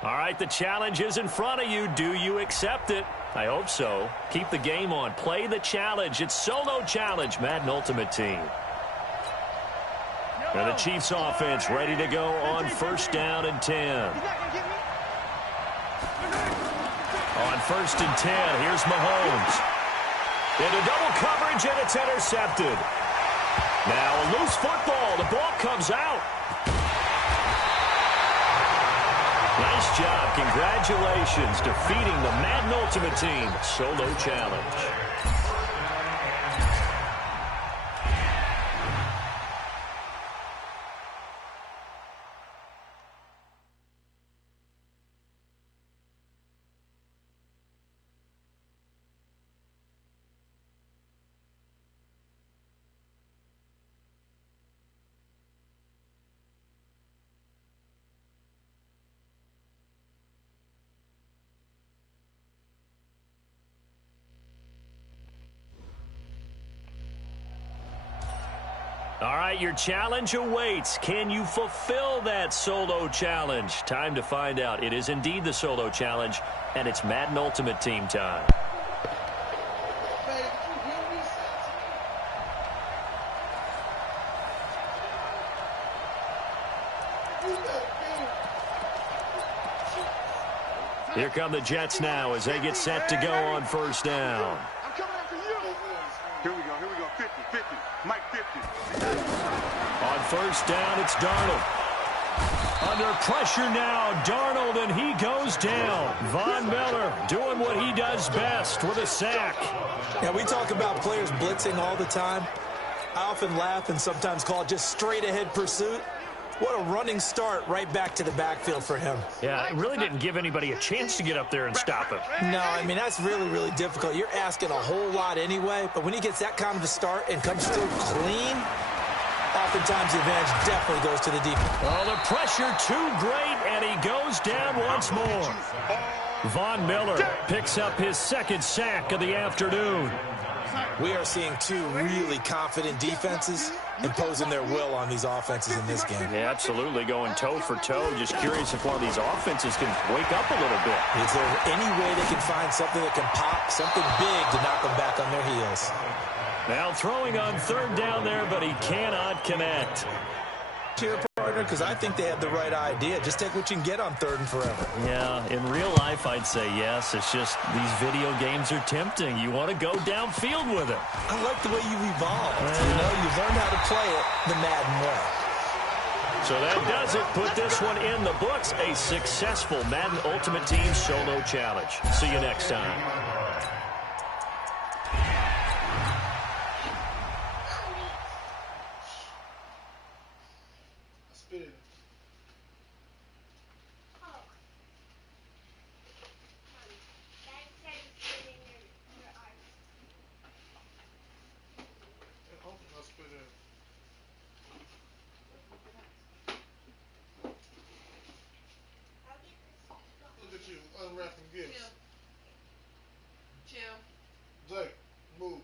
All right, the challenge is in front of you. Do you accept it? I hope so. Keep the game on. Play the challenge. It's Solo Challenge, Madden Ultimate Team. And the Chiefs offense ready to go on first down and 10. On first and 10, here's Mahomes. Into double coverage, and it's intercepted. Now a loose football. The ball comes out. Nice job. Congratulations. Defeating the Madden Ultimate Team Solo Challenge. All right, your challenge awaits. Can you fulfill that Solo Challenge? Time to find out. It is indeed the Solo Challenge, and it's Madden Ultimate Team time. Here come the Jets now as they get set to go on first down. I'm coming after you. Here we go, 50, 50, Mike 50. On first down, it's Darnold. Under pressure now, Darnold, and he goes down. Von Miller doing what he does best with a sack. Yeah, we talk about players blitzing all the time. I often laugh and sometimes call it just straight-ahead pursuit. What a running start right back to the backfield for him. Yeah, it really didn't give anybody a chance to get up there and stop him. No, I mean, that's really, really difficult. You're asking a whole lot anyway, but when he gets that kind of a start and comes through clean, oftentimes the advantage definitely goes to the defense. Oh, the pressure too great, and he goes down once more. Von Miller picks up his second sack of the afternoon. We are seeing two really confident defenses imposing their will on these offenses in this game. Yeah, absolutely, going toe for toe. Just curious if one of these offenses can wake up a little bit. Is there any way they can find something that can pop, something big to knock them back on their heels? Now throwing on third down there, but he cannot connect. Cheer, partner, because I think they have the right idea. Just take what you can get on third and forever. Yeah, in real life, I'd say yes. It's just these video games are tempting. You want to go downfield with it. I like the way you've evolved. You know, you've learned how to play it the Madden way. So that does it. Put this one in the books. A successful Madden Ultimate Team Solo Challenge. See you next time. Unwrapping gifts. Zay, move.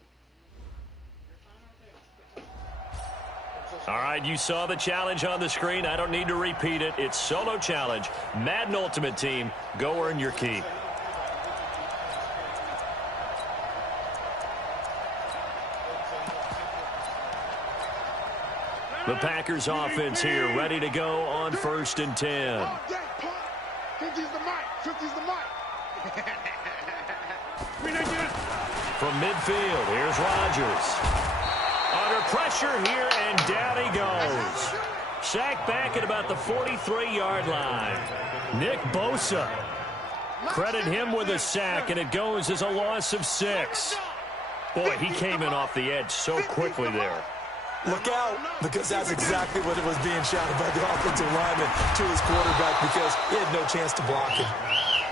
All right, you saw the challenge on the screen. I don't need to repeat it. It's Solo Challenge. Madden Ultimate Team. Go earn your key. The Packers offense here, ready to go on first and 10. 50's the mic. 50's the mic. From midfield, here's Rodgers. Under pressure here, and down he goes. Sacked back at about the 43-yard line. Nick Bosa. Credit him with a sack, and it goes as a loss of 6. Boy, he came in off the edge so quickly there. Look out, because that's exactly what it was being shouted by the offensive lineman to his quarterback, because he had no chance to block him.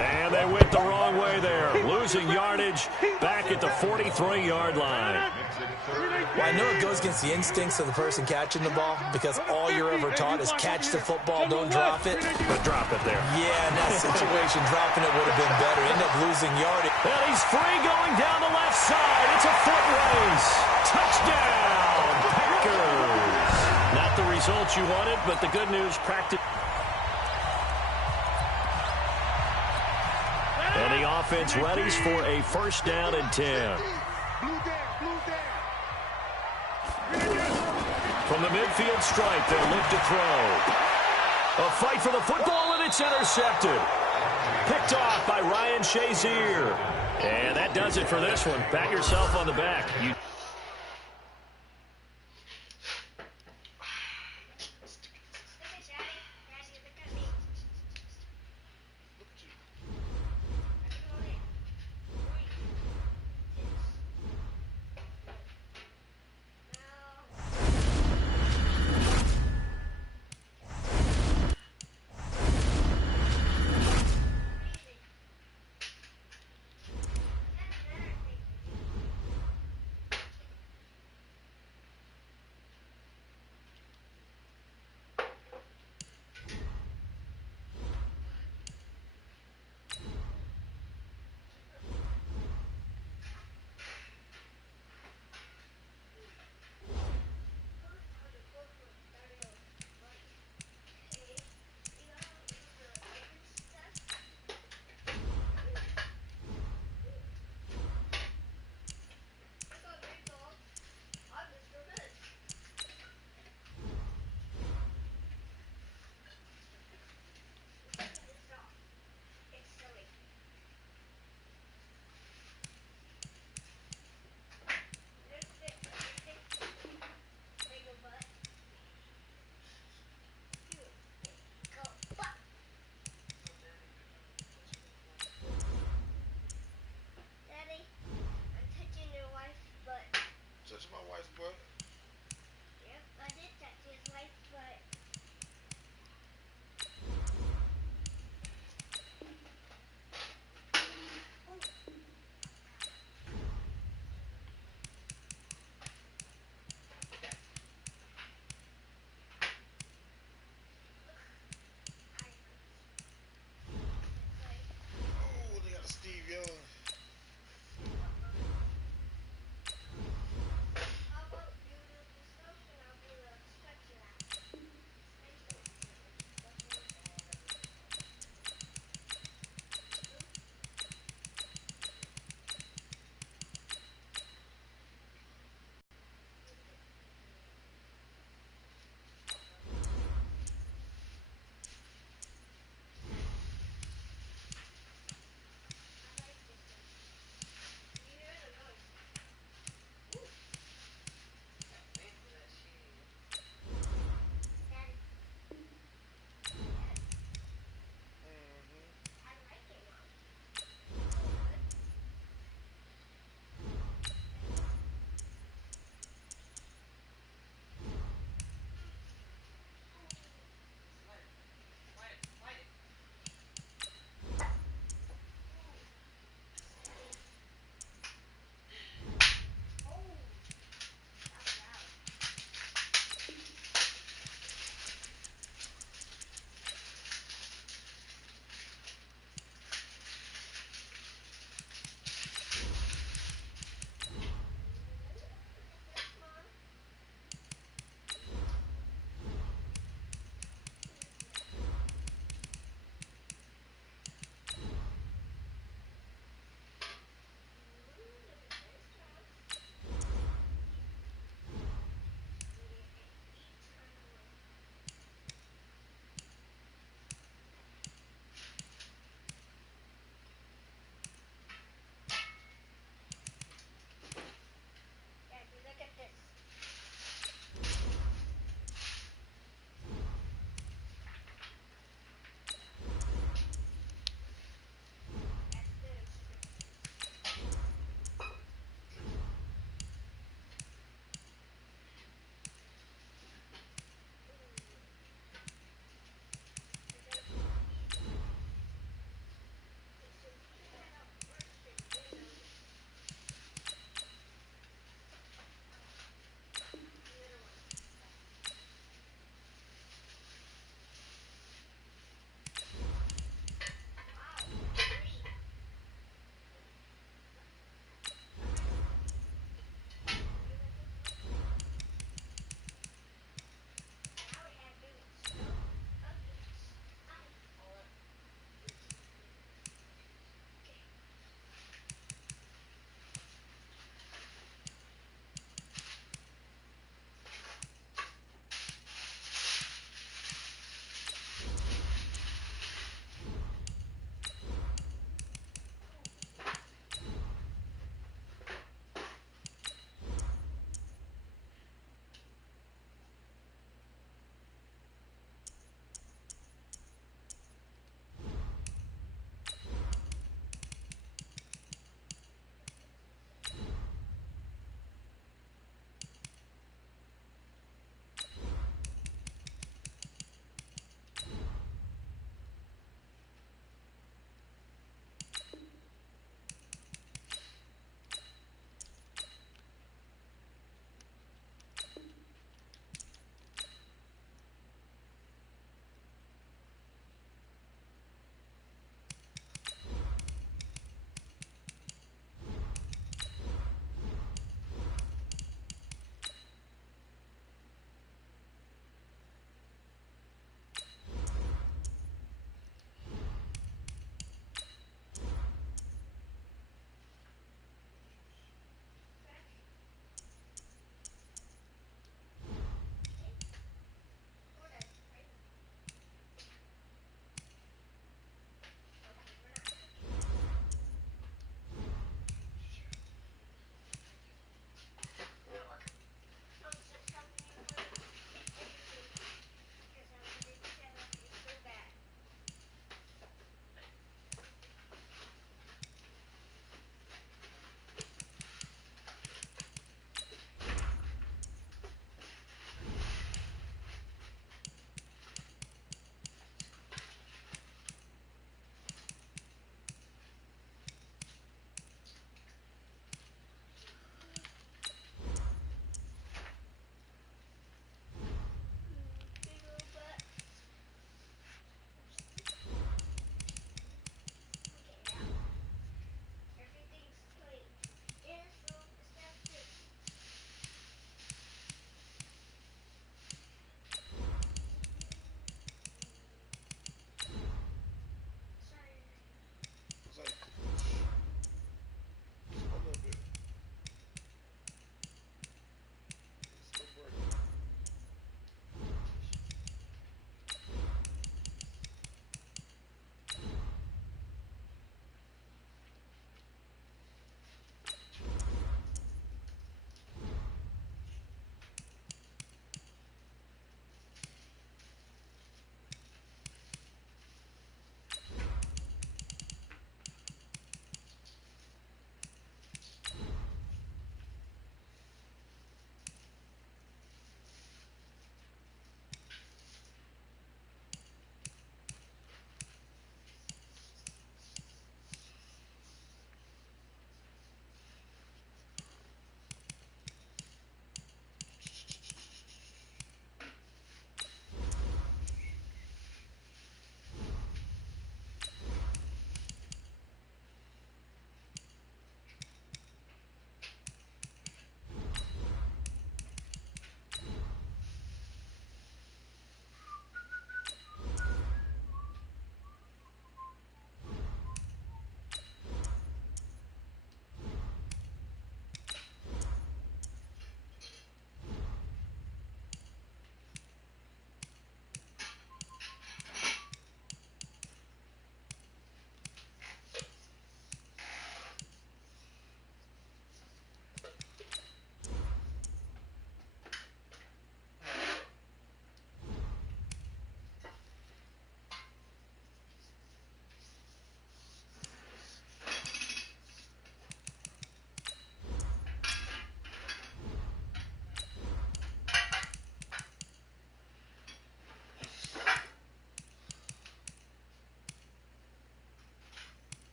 And they went the wrong way there, losing yardage back at the 43-yard line. Well, I know it goes against the instincts of the person catching the ball, because all you're ever taught is catch the football, don't drop it. But drop it there. Yeah, in that situation, dropping it would have been better. End up losing yardage. And he's free going down the left side. It's a foot race. Touchdown, Packers. Not the results you wanted, but the good news, practice. offense readies for a first down and 10. From the midfield stripe, they'll look to throw. A fight for the football, and it's intercepted. Picked off by Ryan Shazier. And that does it for this one. Pat yourself on the back.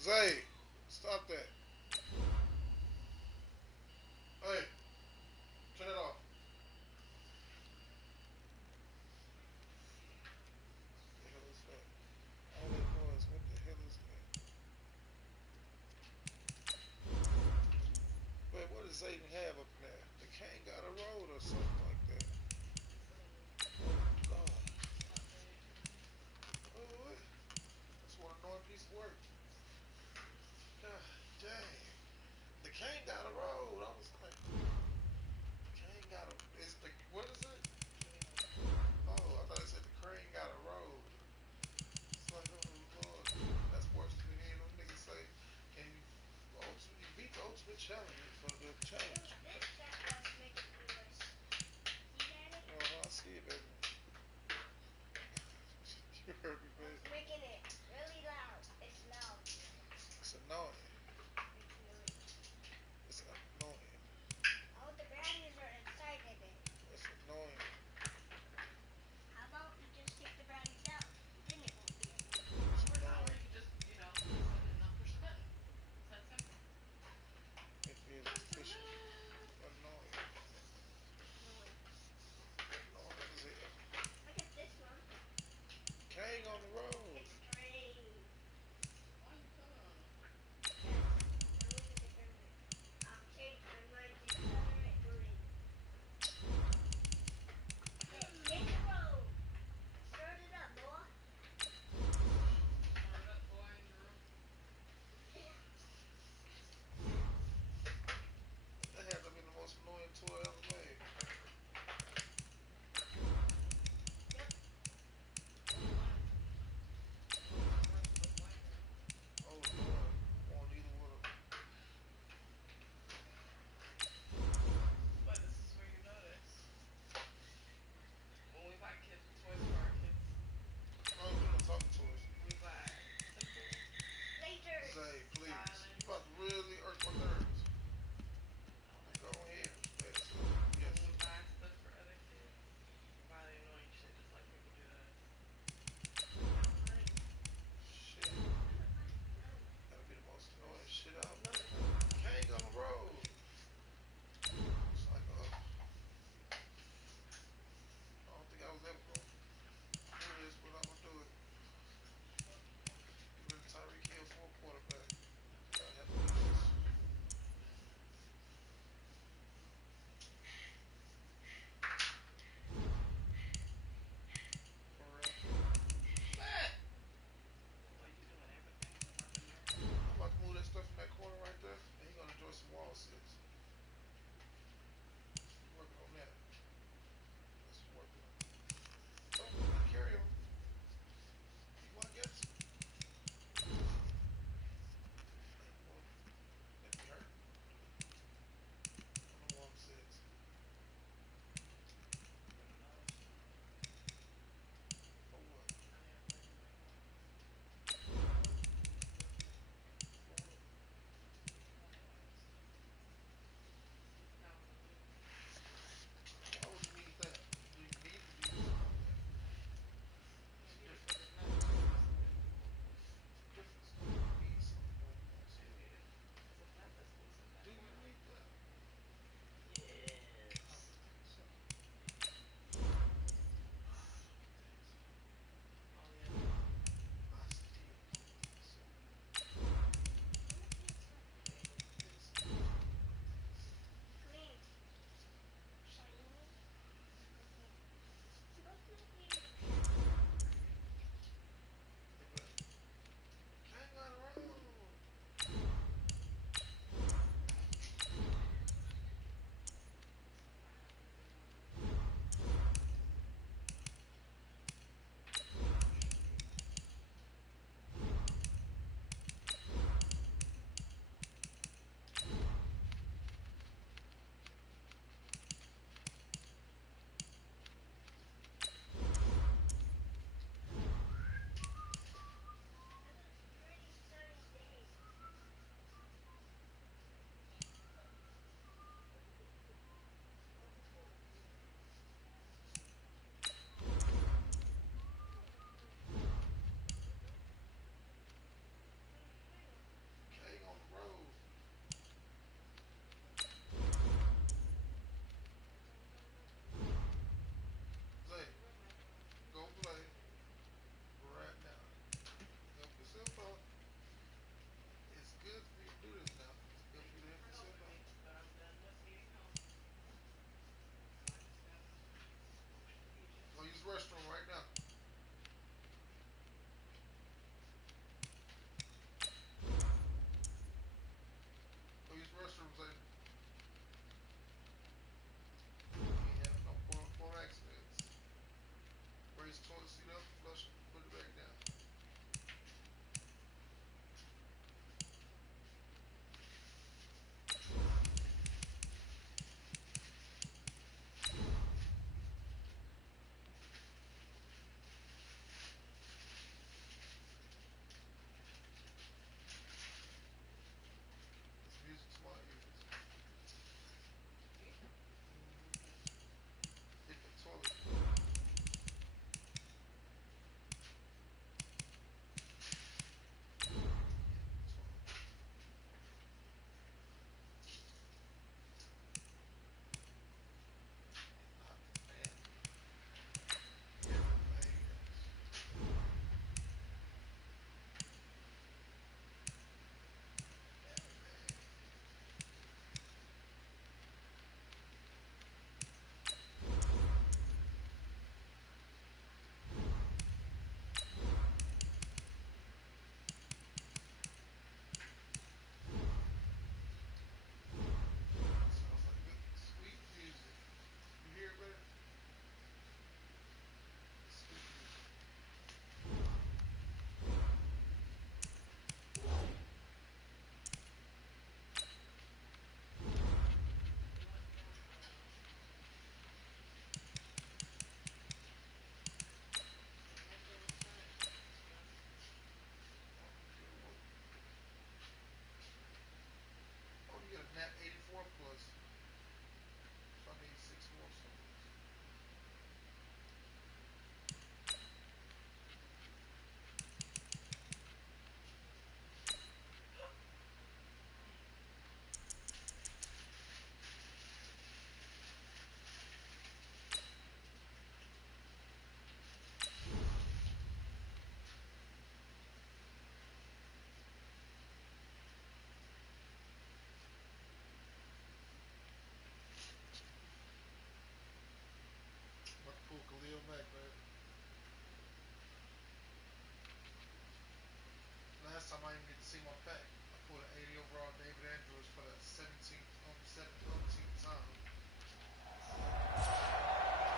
Zay, stop that. Hey, turn it off. What the hell is that? All that noise, what the hell is that? Wait, what does Zay even have up in there? The cane got a road or something like that. Oh, God. Oh, that's one annoying piece of work. God dang. The cane got a road. I was like, the cane got a, is the, what is it? Oh, I thought it said the crane got a road. It's like, oh Lord, that's worse than any of them niggas say. And you beat the ultimate challenge for the challenge. I see it, baby. You heard me, baby. It's making it really loud. It's loud. It's annoying. It's annoying. All the brownies are inside of it. It's annoying. How about you just take the brownies out? Then it won't be annoying. Or you could just, set it not push the button. It's that simple. It is efficient. Annoying. Annoying as hell. Look at this one. Cane on the road. It's green. Why you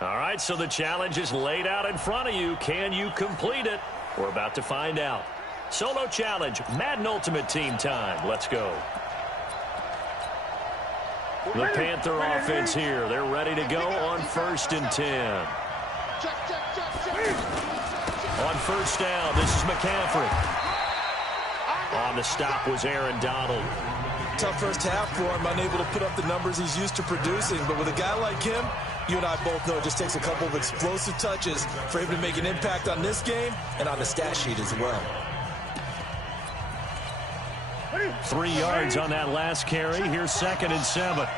All right, so the challenge is laid out in front of you. Can you complete it? We're about to find out. Solo challenge, Madden Ultimate Team time. Let's go. The Panther offense here. They're ready to go on 1st and 10. On 1st down, this is McCaffrey. On the stop was Aaron Donald. Tough first half for him, unable to put up the numbers he's used to producing. But with a guy like him, you and I both know it just takes a couple of explosive touches for him to make an impact on this game and on the stat sheet as well. 3 yards on that last carry. Here's 2nd and 7.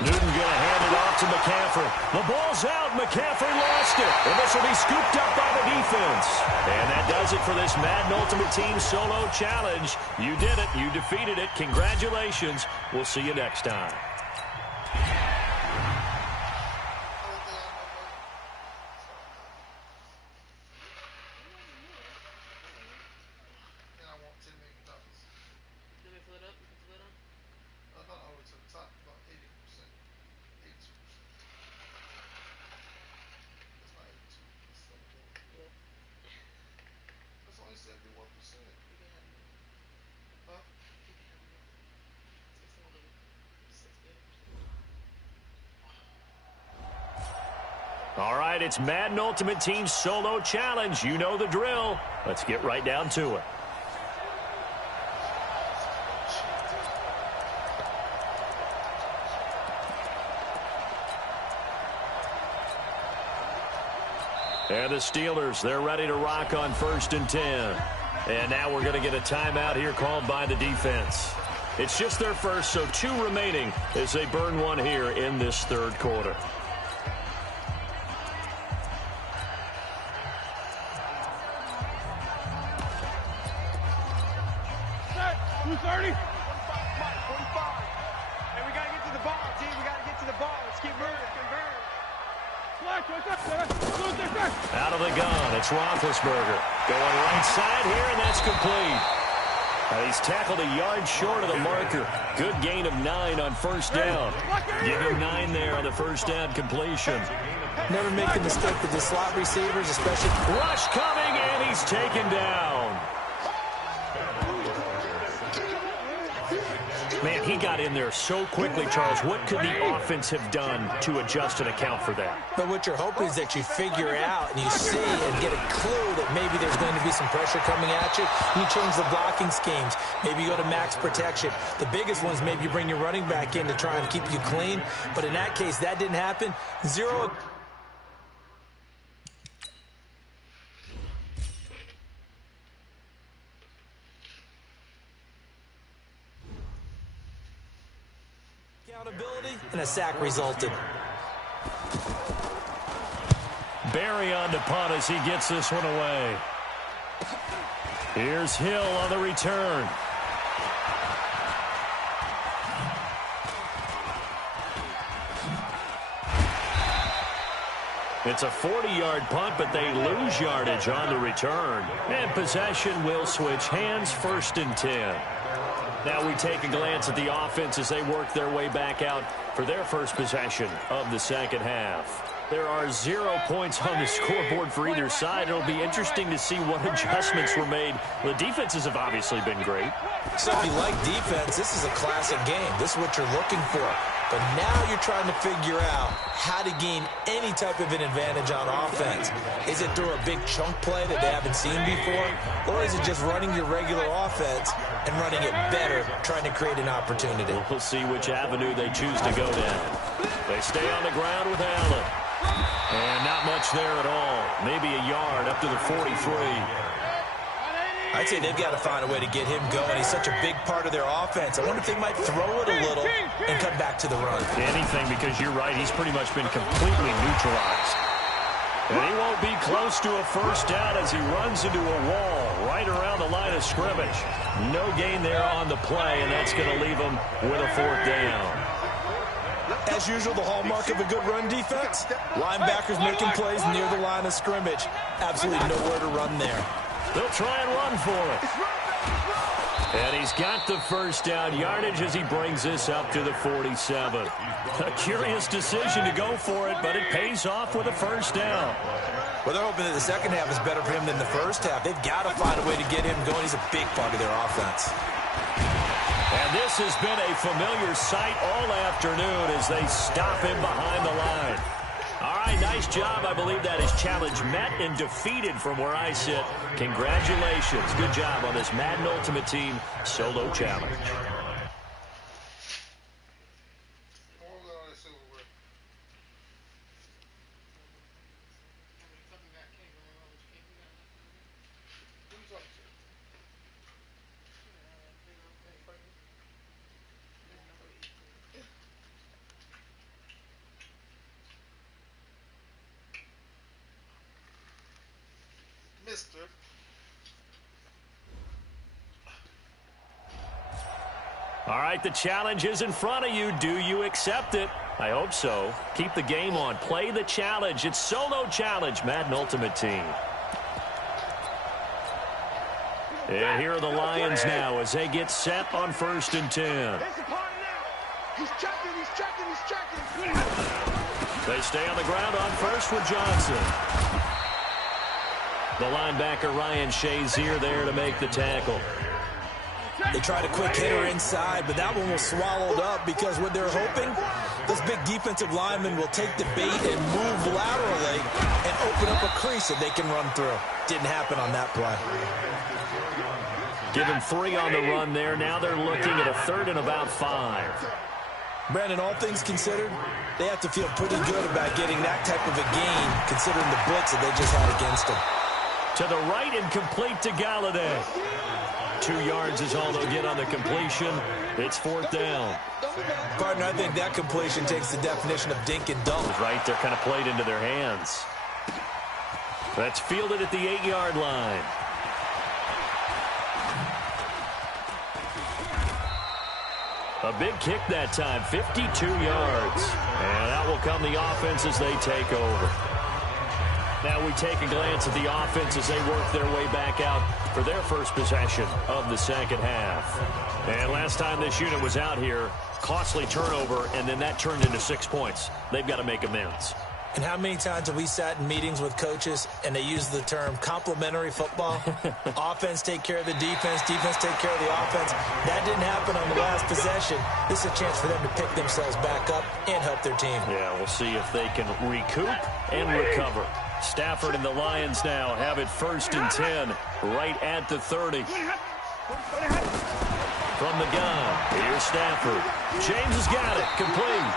Newton going to hand it off to McCaffrey. The ball's out. McCaffrey lost it. And this will be scooped up by the defense. And that does it for this Madden Ultimate Team Solo Challenge. You did it. You defeated it. Congratulations. We'll see you next time. All right, it's Madden Ultimate Team Solo Challenge. You know the drill. Let's get right down to it. And the Steelers, they're ready to rock on 1st and 10. And now we're going to get a timeout here called by the defense. It's just their first, so 2 remaining as they burn one here in this 3rd quarter. Out of the gun, it's Roethlisberger. Going right side here, and that's complete. He's tackled a yard short of the marker. Good gain of 9 on 1st down. Give him 9 there on the 1st down completion. Never make the mistake with the slot receivers, especially. Rush coming, and he's taken down. Man, he got in there so quickly, Charles. What could the offense have done to adjust and account for that? But what you're hoping is that you figure out and you see and get a clue that maybe there's going to be some pressure coming at you. You change the blocking schemes. Maybe you go to max protection. The biggest one is maybe you bring your running back in to try and keep you clean. But in that case, that didn't happen. 0. Accountability, and a sack resulted. Barry on to punt as he gets this one away. Here's Hill on the return. It's a 40-yard punt, but they lose yardage on the return. And possession will switch hands, 1st and 10. Now we take a glance at the offense as they work their way back out for their first possession of the 2nd half. There are 0 points on the scoreboard for either side. It'll be interesting to see what adjustments were made. The defenses have obviously been great. So if you like defense, this is a classic game. This is what you're looking for. But now you're trying to figure out how to gain any type of an advantage on offense. Is it through a big chunk play that they haven't seen before? Or is it just running your regular offense and running it better, trying to create an opportunity? We'll see which avenue they choose to go down. They stay on the ground with Allen. And not much there at all. Maybe a yard up to the 43. I'd say they've got to find a way to get him going. He's such a big part of their offense. I wonder if they might throw it a little and come back to the run. Anything, because you're right, he's pretty much been completely neutralized. And he won't be close to a 1st down as he runs into a wall right around the line of scrimmage. No gain there on the play, and that's going to leave him with a 4th down. As usual, the hallmark of a good run defense, linebackers making plays near the line of scrimmage. Absolutely nowhere to run there. They'll try and run for it. And he's got the first down yardage as he brings this up to the 47. A curious decision to go for it, but it pays off with a first down. Well, they're hoping that the second half is better for him than the first half. They've got to find a way to get him going. He's a big part of their offense. And this has been a familiar sight all afternoon as they stop him behind the line. All right, nice job. I believe that is challenge met and defeated from where I sit. Congratulations. Good job on this Madden Ultimate Team Solo Challenge. Mister. All right, the challenge is in front of you. Do you accept it? I hope so. Keep the game on. Play the challenge. It's Solo Challenge, Madden Ultimate Team. And here are the Lions now as they get set on 1st and 10. He's checking, he's checking, he's checking. They stay on the ground on first with Johnson. The linebacker Ryan Shazier there to make the tackle. They tried a quick hitter inside, but that one was swallowed up because what they're hoping, those big defensive linemen will take the bait and move laterally and open up a crease that they can run through. Didn't happen on that play. Give him 3 on the run there. Now they're looking at a 3rd and about 5. Brandon, all things considered, they have to feel pretty good about getting that type of a gain considering the blitz that they just had against them. To the right and complete to Galladay. 2 yards is all they'll get on the completion. It's 4th down. Partner, I think that completion takes the definition of dink and dunk. Right, they're kind of played into their hands. That's fielded at the 8-yard line. A big kick that time, 52 yards. And that will come the offense as they take over. Now we take a glance at the offense as they work their way back out for their first possession of the second half. And last time this unit was out here, costly turnover, and then that turned into 6 points. They've got to make amends. And how many times have we sat in meetings with coaches and they use the term complementary football? Offense take care of the defense, defense take care of the offense. That didn't happen on the last possession. This is a chance for them to pick themselves back up and help their team. Yeah, we'll see if they can recoup and recover. Stafford and the Lions now have it 1st and 10, right at the 30. From the gun, here's Stafford. James has got it, complete.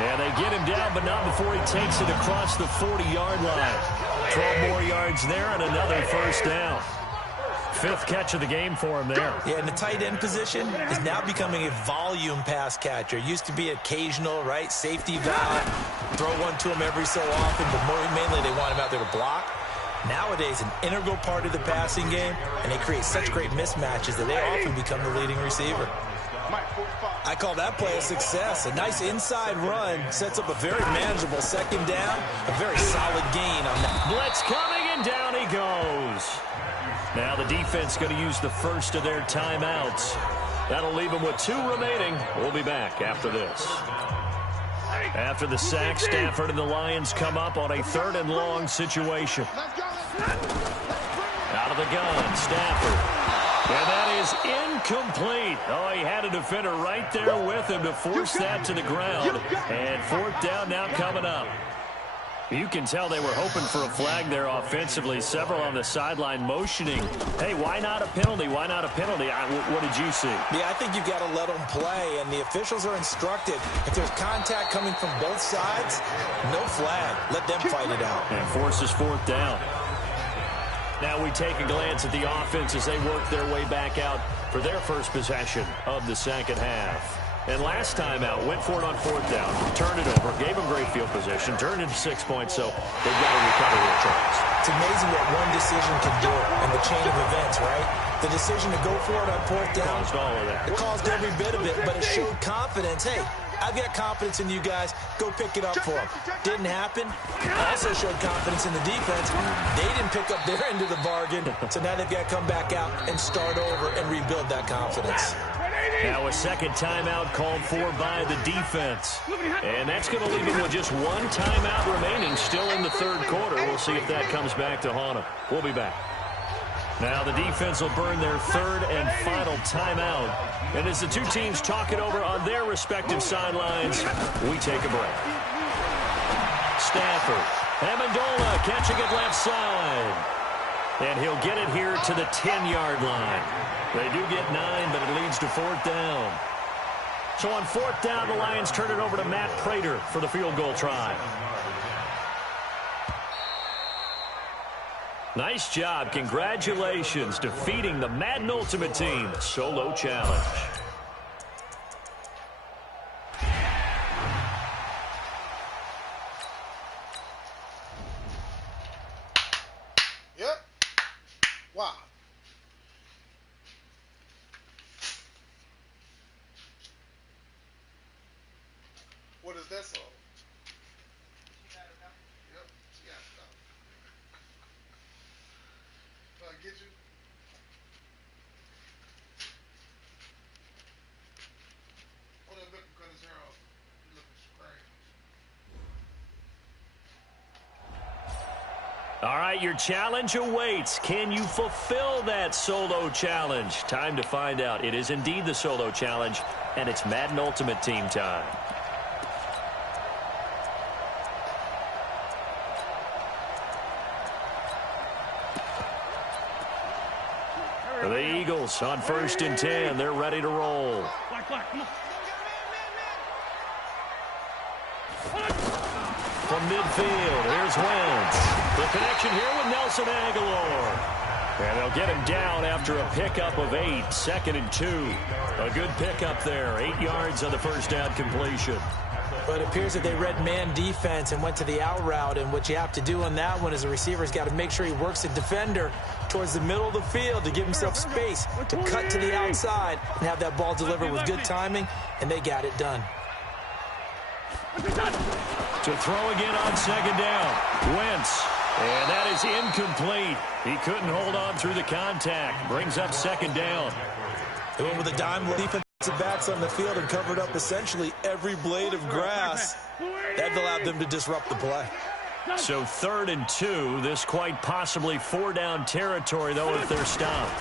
And they get him down, but not before he takes it across the 40-yard line. 12 more yards there and another first down. 5th catch of the game for him there. Yeah, and the tight end position is now becoming a volume pass catcher. Used to be occasional, right? Safety valve. Throw one to him every so often, but mainly they want him out there to block. Nowadays, an integral part of the passing game, and they create such great mismatches that they often become the leading receiver. I call that play a success. A nice inside run sets up a very manageable 2nd down. A very solid gain on that. Blitz coming, and down he goes. Now the defense going to use the first of their timeouts. That'll leave them with 2 remaining. We'll be back after this. After the sack, Stafford and the Lions come up on a 3rd and long situation. Out of the gun, Stafford. And that is incomplete. Oh, he had a defender right there with him to force that to the ground. And 4th down now coming up. You can tell they were hoping for a flag there offensively. Several on the sideline motioning. Hey, why not a penalty? Why not a penalty? What did you see? Yeah, I think you've got to let them play, and the officials are instructed. If there's contact coming from both sides, no flag. Let them fight it out. And forces 4th down. Now we take a glance at the offense as they work their way back out for their first possession of the second half. And last time out, went for it on 4th down, turned it over, gave them great field position, turned it into 6 points, so they've got to recover here, Charles. It's amazing what one decision can do in the chain of events, right? The decision to go for it on 4th down. Caused all of that. It caused every bit of it, but it showed confidence. Hey, I've got confidence in you guys. Go pick it up for them. Didn't happen. Also showed confidence in the defense. They didn't pick up their end of the bargain, so now they've got to come back out and start over and rebuild that confidence. Now a second timeout called for by the defense. And that's going to leave them with just one timeout remaining still in the 3rd quarter. We'll see if that comes back to haunt them. We'll be back. Now the defense will burn their 3rd and final timeout. And as the two teams talk it over on their respective sidelines, we take a break. Stafford. Amendola catching it left side. And he'll get it here to the 10-yard line. They do get 9, but it leads to 4th down. So on 4th down, the Lions turn it over to Matt Prater for the field goal try. Nice job. Congratulations defeating the Madden Ultimate Team Solo Challenge. Yep. Wow. What is that song? Yep. She got it done. Did I get you? What are you looking cut his hair off? You looking strange. All right, your challenge awaits. Can you fulfill that solo challenge? Time to find out. It is indeed the solo challenge, and it's Madden Ultimate Team time. The Eagles on 1st and 10. They're ready to roll. From midfield, here's Wentz. The connection here with Nelson Aguilar. And they'll get him down after a pickup of 8. 2nd and 2. A good pickup there. 8 yards on the first down completion. But it appears that they read man defense and went to the out route. And what you have to do on that one is the receiver's got to make sure he works the defender towards the middle of the field to give himself space to cut to the outside and have that ball delivered with good timing. And they got it done. To throw again on 2nd down. Wentz. And that is incomplete. He couldn't hold on through the contact. Brings up 2nd down. They went with a dime defensive backs on the field and covered up essentially every blade of grass. That allowed them to disrupt the play. So 3rd and 2. This quite possibly 4-down territory, though, if they're stopped.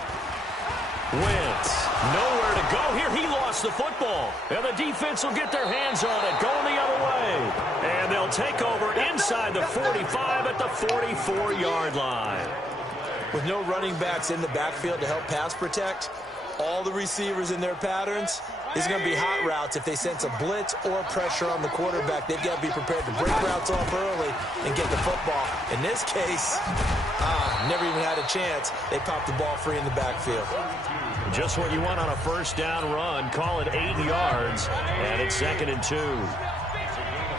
Wentz. Nowhere to go here. He lost the football. And the defense will get their hands on it. Going the other way. And they'll take over inside the 45 at the 44-yard line. With no running backs in the backfield to help pass protect, all the receivers in their patterns, it's going to be hot routes. If they sense a blitz or pressure on the quarterback, they've got to be prepared to break routes off early and get the football. In this case, never even had a chance. They popped the ball free in the backfield. Just what you want on a first down run. Call it 8 yards, and it's 2nd and 2.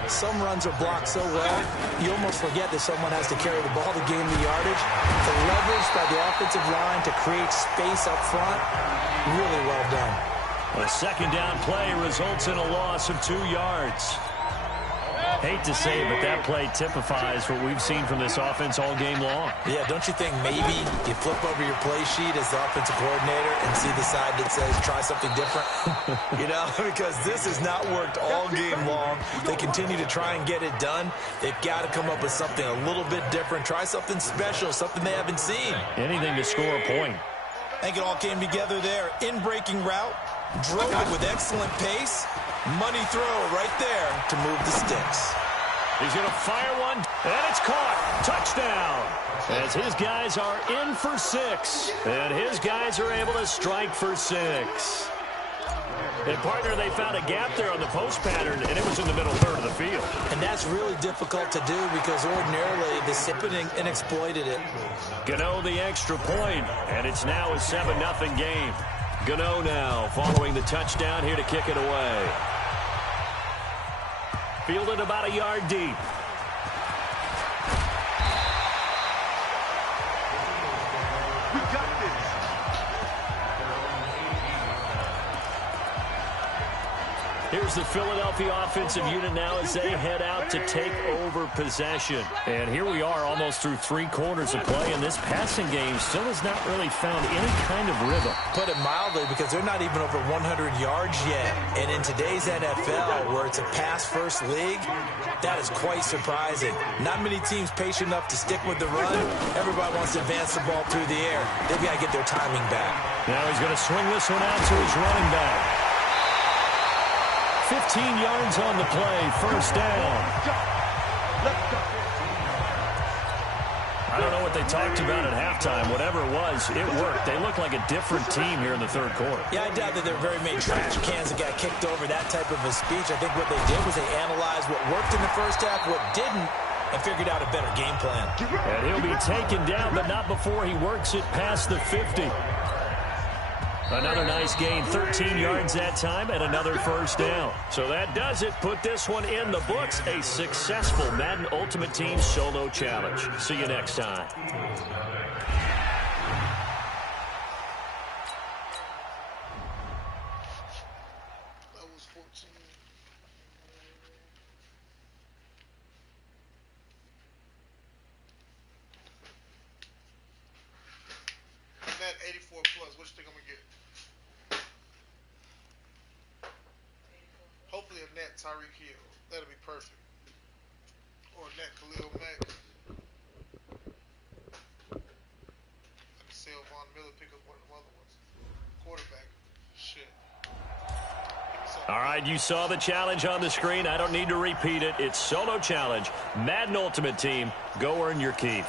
Some runs are blocked so well, you almost forget that someone has to carry the ball to gain the yardage. The leverage by the offensive line to create space up front, really well done. A 2nd down play results in a loss of 2 yards. Hate to say it, but that play typifies what we've seen from this offense all game long. Yeah, don't you think maybe you flip over your play sheet as the offensive coordinator and see the side that says try something different? You know, because this has not worked all game long. They continue to try and get it done. They've got to come up with something a little bit different. Try something special, something they haven't seen. Anything to score a point. I think it all came together there. In-breaking route, drove it with excellent pace. Money throw right there to move the sticks. He's going to fire one, and it's caught. Touchdown. As his guys are in for 6, and his guys are able to strike for 6. And, partner, they found a gap there on the post pattern, and it was in the middle third of the field. And that's really difficult to do because ordinarily the sipping and exploited it. Gano the extra point, and it's now a 7-0 game. Gano now following the touchdown here to kick it away. Fielded about a yard deep. We got this. Here's the Philadelphia offensive unit now as they head out to take over possession. And here we are almost through 3 quarters of play, and this passing game still has not really found any kind of rhythm. Put it mildly, because they're not even over 100 yards yet. And in today's NFL, where it's a pass-first league, that is quite surprising. Not many teams patient enough to stick with the run. Everybody wants to advance the ball through the air. They've got to get their timing back. Now he's going to swing this one out to his running back. 15 yards on the play, first down. I don't know what they talked about at halftime. Whatever it was, it worked. They look like a different team here in the third quarter. Yeah, I doubt that there are very many trash cans that got kicked over, that type of a speech. I think what they did was they analyzed what worked in the first half, what didn't, and figured out a better game plan. And he'll be taken down, but not before he works it past the 50. Another nice gain, 13 yards that time, and another first down. So that does it. Put this one in the books. A successful Madden Ultimate Team Solo Challenge. See you next time. That was 14. That 84 plus, what you think I'm gonna get? Hopefully a net Tyreek Hill. That'll be perfect. Or a net Khalil Mack. I can sell Von Miller, pick up one of the other ones. Quarterback. Shit. All right, you saw the challenge on the screen. I don't need to repeat it. It's Solo Challenge. Madden Ultimate Team. Go earn your keep.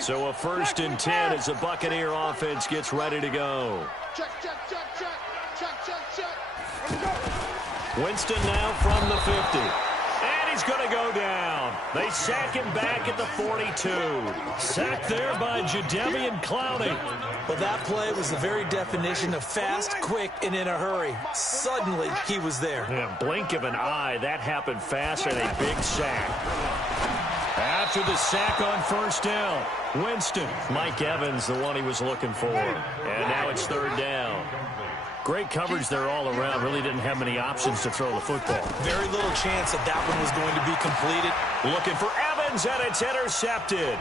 So a 1st and 10 as the Buccaneer offense gets ready to go. Check, check, check, check. Check, check, check. Let's go. Winston now from the 50. And he's going to go down. They sack him back at the 42. Sacked there by Jadeveon Clowney. Well, that play was the very definition of fast, quick, and in a hurry. Suddenly, he was there. Yeah, blink of an eye. That happened fast and a big sack. After the sack on first down, Winston. Mike Evans, the one he was looking for. And now it's 3rd down. Great coverage there all around. Really didn't have many options to throw the football. Very little chance that that one was going to be completed. Looking for Evans, and it's intercepted.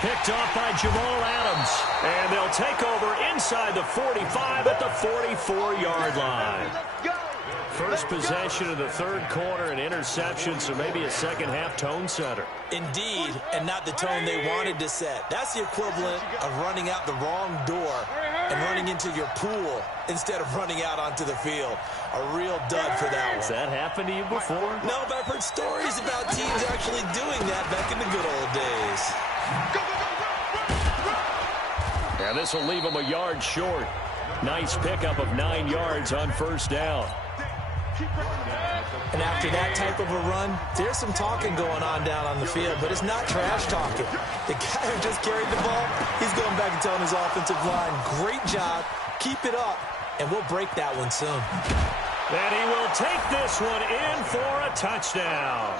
Picked off by Jamal Adams. And they'll take over inside the 45 at the 44-yard line. First possession of the 3rd quarter, an interception, so maybe a second-half tone setter. Indeed, and not the tone they wanted to set. That's the equivalent of running out the wrong door and running into your pool instead of running out onto the field. A real dud for that one. Has that happened to you before? No, but I've heard stories about teams actually doing that back in the good old days. And this will leave them a yard short. Nice pickup of 9 yards on first down. And after that type of a run, there's some talking going on down on the field, but it's not trash talking. The guy who just carried the ball, he's going back and telling his offensive line, great job, keep it up, and we'll break that one soon. And he will take this one in for a touchdown.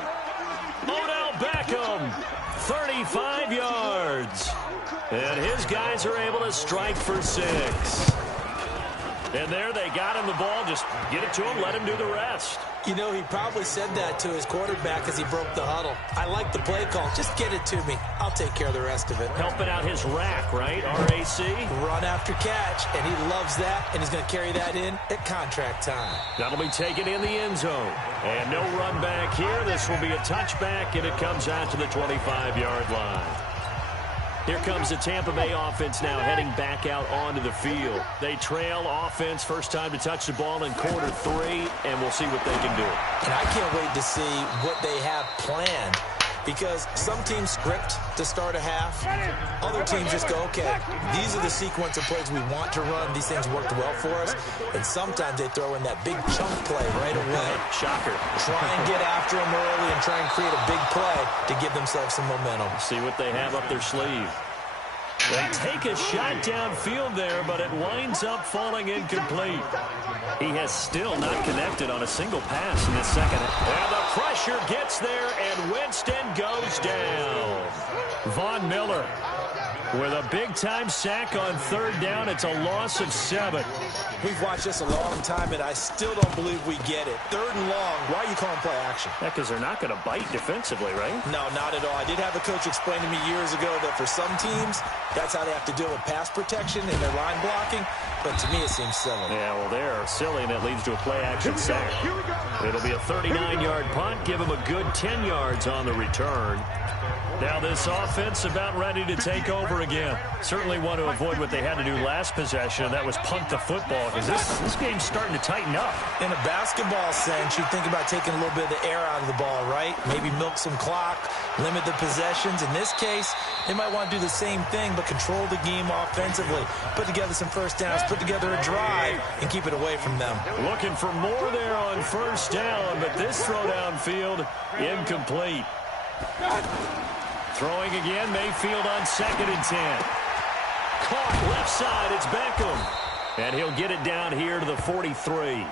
Odell Beckham, 35 yards. And his guys are able to strike for 6. And there they got him the ball. Just get it to him, let him do the rest. You know, he probably said that to his quarterback as he broke the huddle. I like the play call. Just get it to me. I'll take care of the rest of it. Helping out his rack, right? R-A-C? Run after catch, and he loves that, and he's going to carry that in at contract time. That'll be taken in the end zone. And no run back here. This will be a touchback, and it comes out to the 25-yard line. Here comes the Tampa Bay offense now heading back out onto the field. They trail offense, first time to touch the ball in quarter 3, and we'll see what they can do. And I can't wait to see what they have planned. because some teams script to start a half. Other teams just go, okay, these are the sequence of plays we want to run. These things worked well for us. And sometimes they throw in that big chunk play right away. Shocker. Try and get after them early and try and create a big play to give themselves some momentum. See what they have up their sleeve. They take a shot downfield there, but it winds up falling incomplete. He has still not connected on a single pass in this second. And the pressure gets there, and Winston goes down. Von Miller with a big-time sack on third down. It's a loss of 7. We've watched this a long time, and I still don't believe we get it. 3rd and long, why are you calling play action? Yeah, because they're not going to bite defensively, right? No, not at all. I did have a coach explain to me years ago that for some teams, that's how they have to deal with pass protection and their line blocking. But to me, it seems silly. Yeah, well, they're silly, and that leads to a play-action sack. It'll be a 39-yard punt. Give them a good 10 yards on the return. Now this offense about ready to take over again. Certainly want to avoid what they had to do last possession, and that was punt the football, because this game's starting to tighten up. In a basketball sense, you think about taking a little bit of the air out of the ball, right? Maybe milk some clock, limit the possessions. In this case, they might want to do the same thing, but control the game offensively. Put together some first downs, put together a drive, and keep it away from them. Looking for more there on first down, but this throw downfield, incomplete. Throwing again, Mayfield on 2nd and 10. Caught left side, it's Beckham. And he'll get it down here to the 43.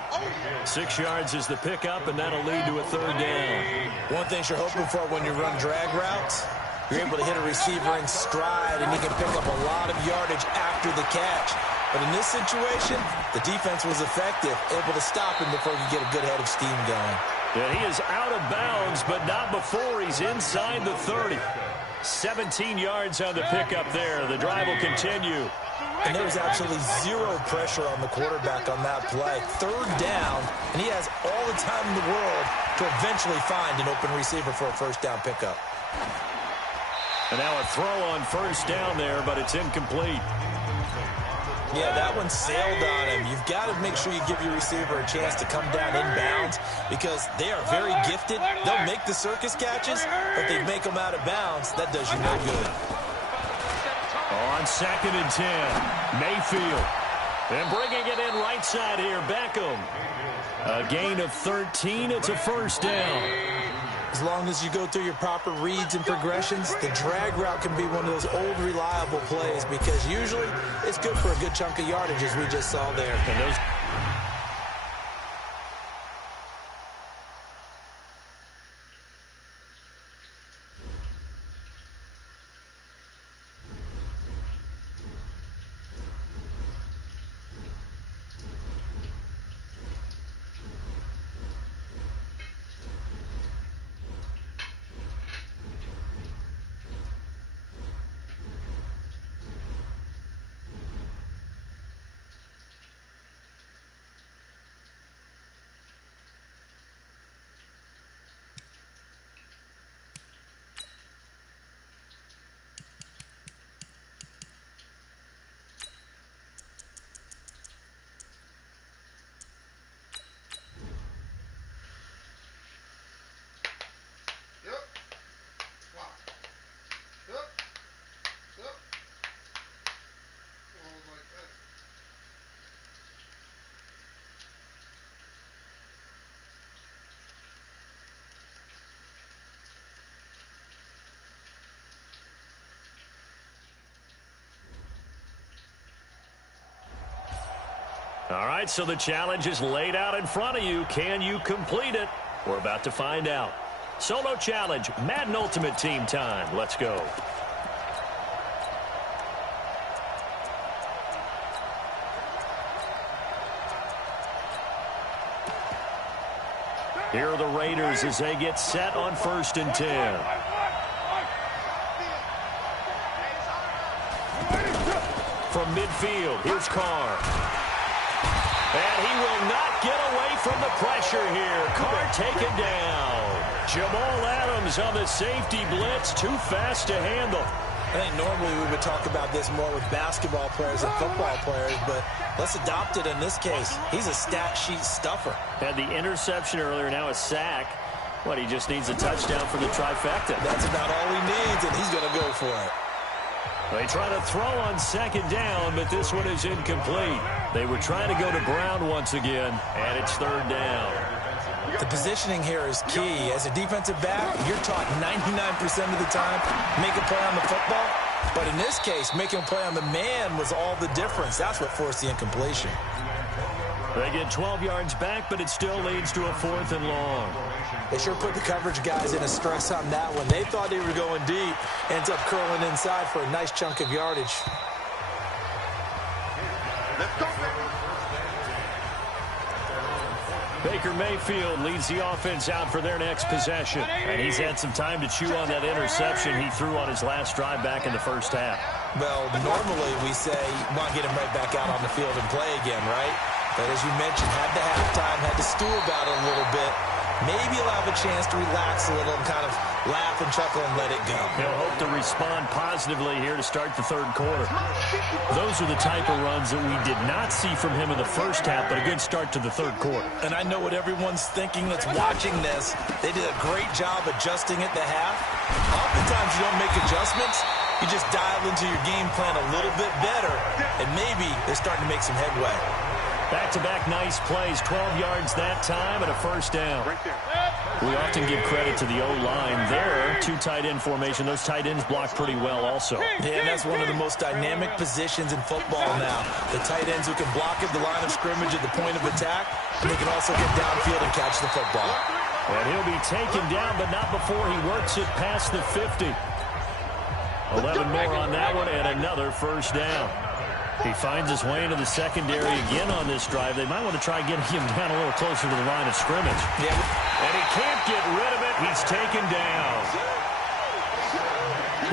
6 yards is the pickup, and that'll lead to a 3rd down. One thing you're hoping for when you run drag routes, you're able to hit a receiver in stride, and he can pick up a lot of yardage after the catch. But in this situation, the defense was effective, able to stop him before he could get a good head of steam going. Yeah, he is out of bounds, but not before he's inside the 30. 17 yards on the pickup there. The drive will continue. And there was absolutely zero pressure on the quarterback on that play. 3rd down, and he has all the time in the world to eventually find an open receiver for a first down pickup. And now a throw on first down there, but it's incomplete. Yeah, that one sailed on him. You've got to make sure you give your receiver a chance to come down inbounds because they are very gifted. They'll make the circus catches, but they make them out of bounds. That does you no good. On 2nd and 10, Mayfield. And bringing it in right side here, Beckham. A gain of 13. It's a first down. As long as you go through your proper reads and progressions, the drag route can be one of those old reliable plays because usually it's good for a good chunk of yardage as we just saw there. And those All right, so the challenge is laid out in front of you. Can you complete it? We're about to find out. Solo challenge, Madden Ultimate Team time. Let's go. Here are the Raiders as they get set on 1st and 10. From midfield, here's Carr. And he will not get away from the pressure here. Carr taken down. Jamal Adams on the safety blitz. Too fast to handle. I think normally we would talk about this more with basketball players and football players, but let's adopt it in this case. He's a stat sheet stuffer. Had the interception earlier, now a sack. But he just needs a touchdown for the trifecta. That's about all he needs, and he's going to go for it. They try to throw on second down, but this one is incomplete. They were trying to go to Brown once again, and it's third down. The positioning here is key. As a defensive back, you're taught 99% of the time, make a play on the football. But in this case, making a play on the man was all the difference. That's what forced the incompletion. They get 12 yards back, but it still leads to a 4th and long. They sure put the coverage guys in a stress on that one. They thought they were going deep. Ends up curling inside for a nice chunk of yardage. Let's go. Baker Mayfield leads the offense out for their next possession. And he's had some time to chew on that interception he threw on his last drive back in the first half. Well, normally we say you want to get him right back out on the field and play again, right? But as you mentioned, had the halftime, had to stew about it a little bit. Maybe he'll have a chance to relax a little and kind of laugh and chuckle and let it go. He'll hope to respond positively here to start the third quarter. Those are the type of runs that we did not see from him in the first half, but a good start to the third quarter. And I know what everyone's thinking that's watching this. They did a great job adjusting at the half. Oftentimes you don't make adjustments. You just dial into your game plan a little bit better, and maybe they're starting to make some headway. Back-to-back nice plays, 12 yards that time and a first down. We often give credit to the O-line there. 2 tight end formation. Those tight ends block pretty well also. Yeah, and that's one of the most dynamic positions in football now. The tight ends who can block at the line of scrimmage at the point of attack, and they can also get downfield and catch the football. And he'll be taken down, but not before he works it past the 50. 11 more on that one and another first down. He finds his way into the secondary again on this drive. They might want to try getting him down a little closer to the line of scrimmage. Yeah. And he can't get rid of it. He's taken down.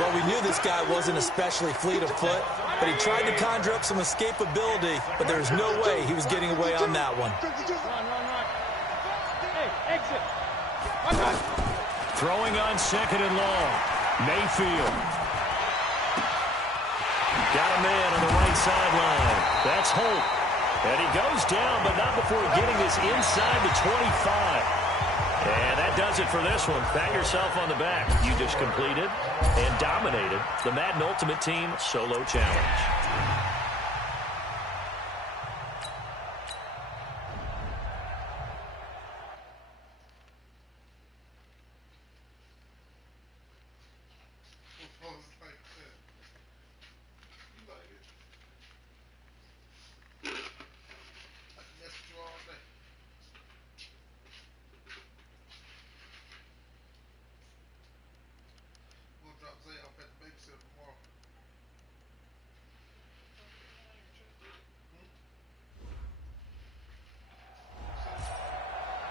Well, we knew this guy wasn't especially fleet of foot, but he tried to conjure up some escapability, but there's no way he was getting away on that one. Hey, exit. Throwing on second and long. Mayfield. Got a man on the right sideline. That's Holt. And he goes down, but not before getting this inside the 25. And that does it for this one. Pat yourself on the back. You just completed and dominated the Madden Ultimate Team Solo Challenge.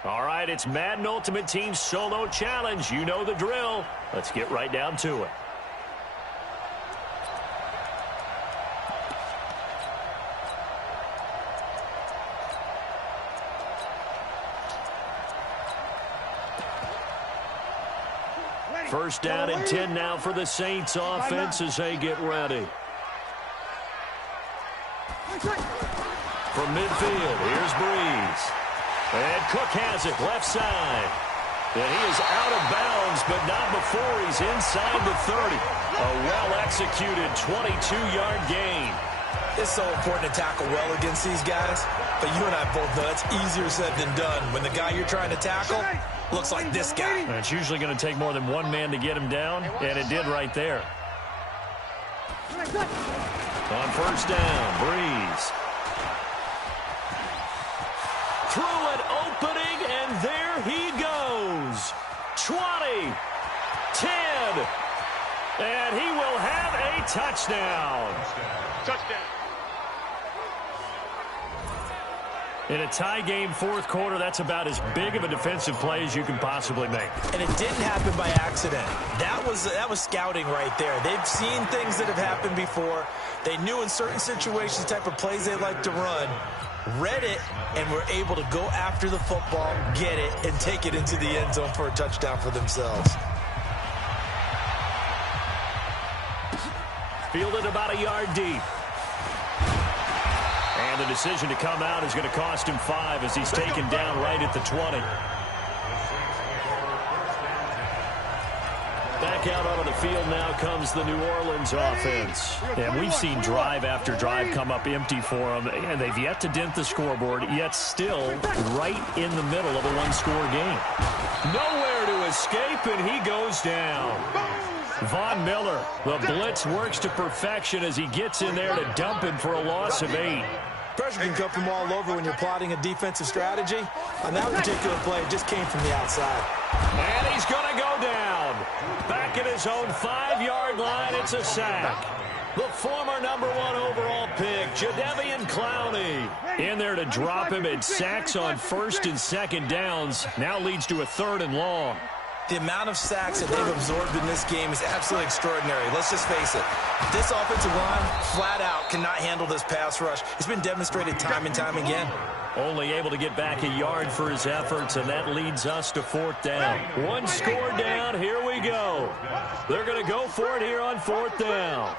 All right, it's Madden Ultimate Team Solo Challenge. You know the drill. Let's get right down to it. First down and 10 now for the Saints offense as they get ready. From midfield, here's Breeze. And Cook has it, left side. And he is out of bounds, but not before he's inside the 30. A well-executed 22-yard gain. It's so important to tackle well against these guys, but you and I both know it's easier said than done. When the guy you're trying to tackle looks like this guy. And it's usually going to take more than one man to get him down, and it did right there. On first down, Breeze. Through an opening, and there he goes. 20, 10, and he will have a touchdown. Touchdown. In a tie game fourth quarter, that's about as big of a defensive play as you can possibly make. And it didn't happen by accident. That was scouting right there. They've seen things that have happened before. They knew in certain situations the type of plays they like to run, read it, and were able to go after the football, get it, and take it into the end zone for a touchdown for themselves. Fielded about a yard deep. And the decision to come out is going to cost him 5 as he's taken down right at the 20. Back out onto the field now comes the New Orleans offense. And we've seen drive after drive come up empty for them, and they've yet to dent the scoreboard, yet still right in the middle of a one-score game. Nowhere to escape, and he goes down. Von Miller, the blitz works to perfection as he gets in there to dump him for a loss of 8. Pressure can come from all over when you're plotting a defensive strategy. On that particular play, it just came from the outside. And he's going to go down. Back at his own 5-yard line, it's a sack. The former #1 overall pick, Jadeveon Clowney, in there to drop him, and sacks on 1st and 2nd downs now leads to a 3rd and long. The amount of sacks that they've absorbed in this game is absolutely extraordinary. Let's just face it. This offensive line, flat out, cannot handle this pass rush. It's been demonstrated time and time again. Only able to get back a yard for his efforts, and that leads us to 4th down. One score down. Here we go. They're going to go for it here on 4th down.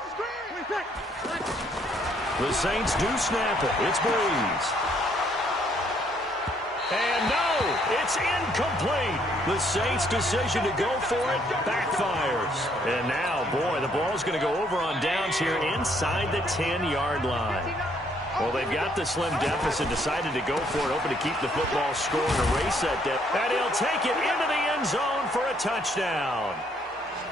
The Saints do snap it. It's Breeze. And no, it's incomplete. The Saints' decision to go for it backfires. And now, boy, the ball's going to go over on downs here inside the 10-yard line. Well, they've got the slim deficit, decided to go for it, hoping to keep the football score and erase that deficit. And he'll take it into the end zone for a touchdown.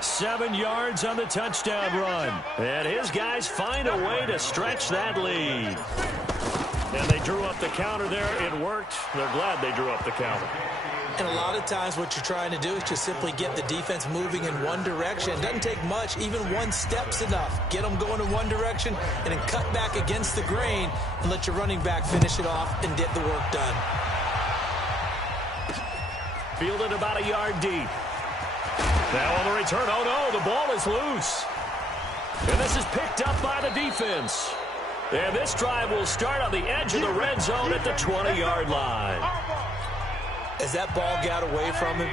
7 yards on the touchdown run. And his guys find a way to stretch that lead. And they drew up the counter there. It worked. They're glad they drew up the counter. And a lot of times what you're trying to do is just simply get the defense moving in one direction. It doesn't take much. Even one step's enough. Get them going in one direction and then cut back against the grain and let your running back finish it off and get the work done. Fielded about a yard deep. Now on the return. Oh, no, the ball is loose. And this is picked up by the defense. And this drive will start on the edge of the red zone at the 20-yard line. As that ball got away from him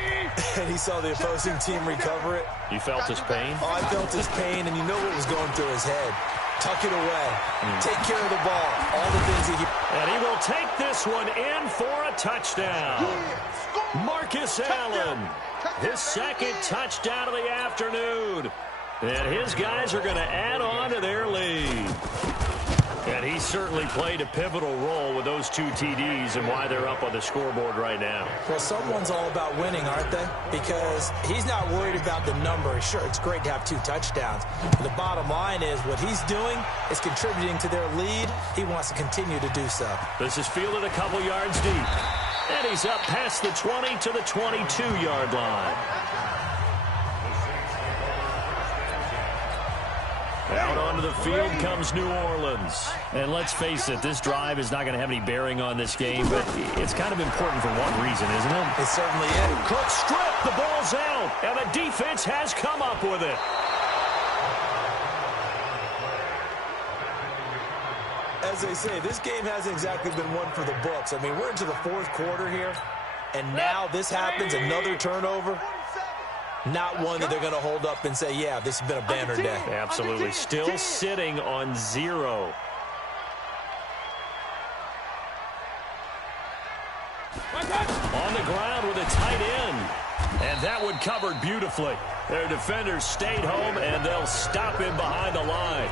and he saw the opposing team recover it. You felt his pain? Oh, I felt his pain, and you know what was going through his head. Tuck it away. Take care of the ball. All the things that he... And he will take this one in for a touchdown. Marcus Allen, his 2nd touchdown of the afternoon. And his guys are going to add on to their lead. And he certainly played a pivotal role with those 2 TDs and why they're up on the scoreboard right now. Well, someone's all about winning, aren't they? Because he's not worried about the number. Sure, it's great to have 2 touchdowns. But the bottom line is what he's doing is contributing to their lead. He wants to continue to do so. This is fielded a couple yards deep. And he's up past the 20 to the 22-yard line. Out onto the field comes New Orleans. And let's face it, this drive is not going to have any bearing on this game, but it's kind of important for one reason, isn't it? It certainly is. Cook stripped, the ball's out, and the defense has come up with it. As they say, this game hasn't exactly been one for the books. I mean, we're into the 4th quarter here, and now this happens, another turnover. Not one that they're going to hold up and say, yeah, this has been a banner day. Absolutely. Still sitting on 0. On the ground with a tight end. And that one covered beautifully. Their defenders stayed home, and they'll stop him behind the line.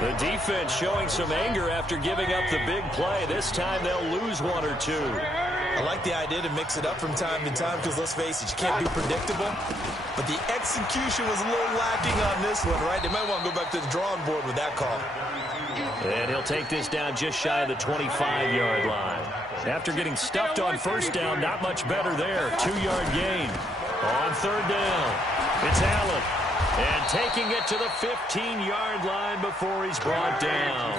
The defense showing some anger after giving up the big play. This time they'll lose 1 or 2. I like the idea to mix it up from time to time because, let's face it, you can't be predictable. But the execution was a little lacking on this one, right? They might want to go back to the drawing board with that call. And he'll take this down just shy of the 25-yard line. After getting stuffed on 1st down, not much better there. 2-yard gain. On 3rd down, it's Allen. And taking it to the 15-yard line before he's brought down.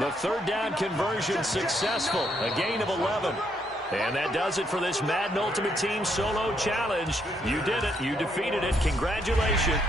The 3rd down conversion successful. A gain of 11. And that does it for this Madden Ultimate Team Solo Challenge. You did it. You defeated it. Congratulations.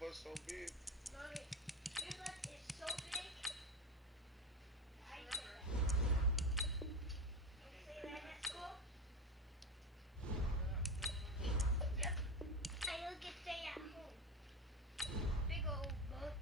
butt so big. Mommy, your butt is so big. I say that. You say that at school? Yep. I look at say at home. Big old butt.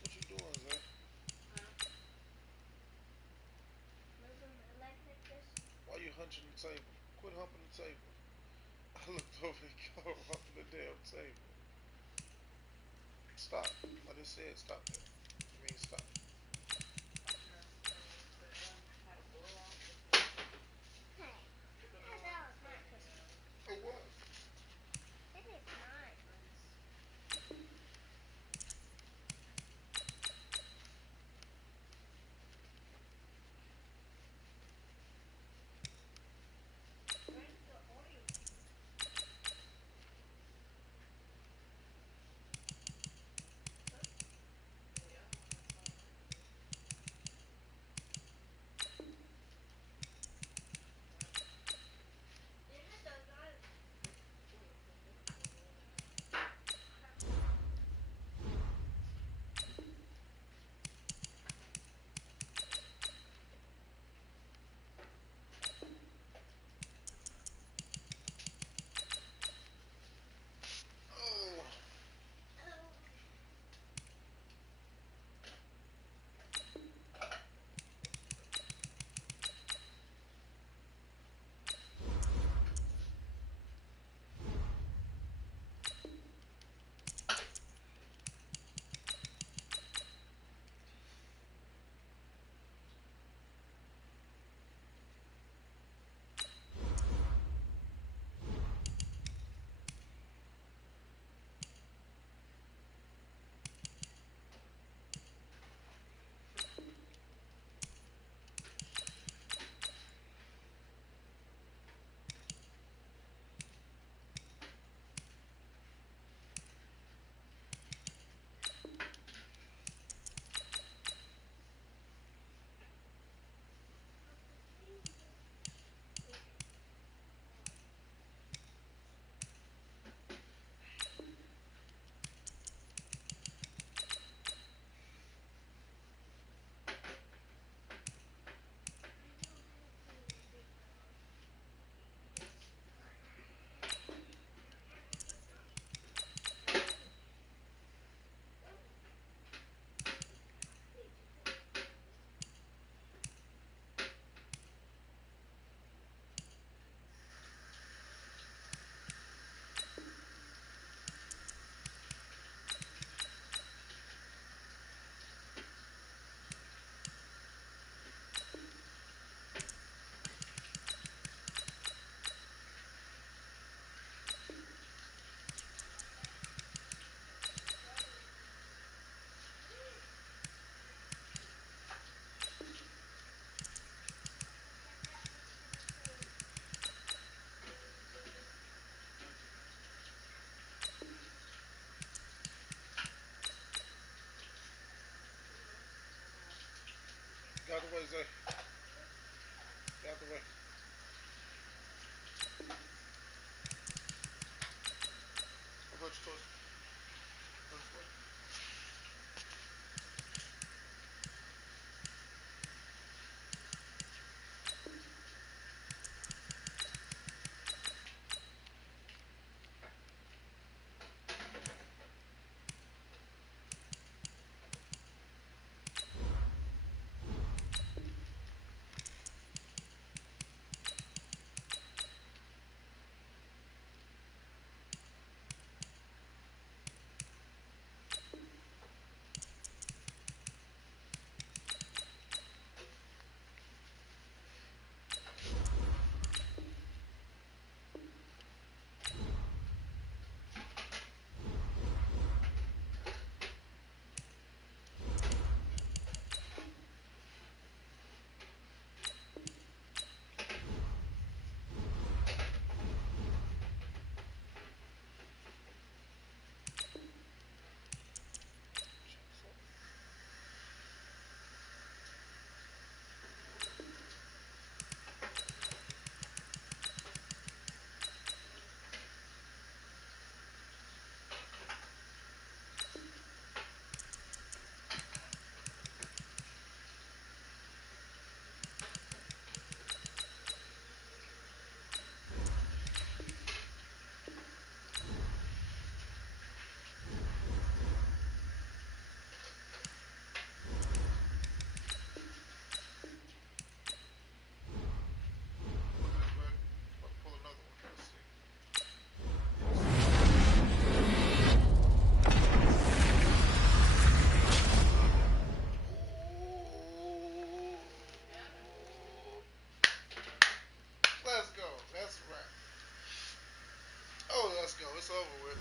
What you doing, Zach? Moving my leg like this. Why you hunching the table? Quit humping the table. I looked over and got humping the damn table. Stop. I just said stop that. I mean stop. Hey, that was my Christmas. Oh what? It is mine. Where's the oil? it's over with.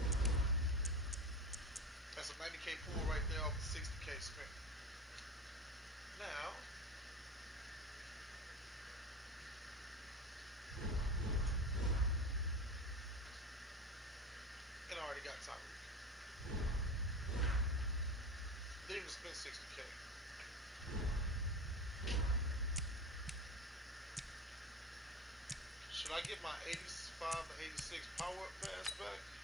That's a 90K pool right there off the 60K spent. Now, and I already got Tyreek. Didn't even spend 60K. Should I get my 85 to 86 power up pass back?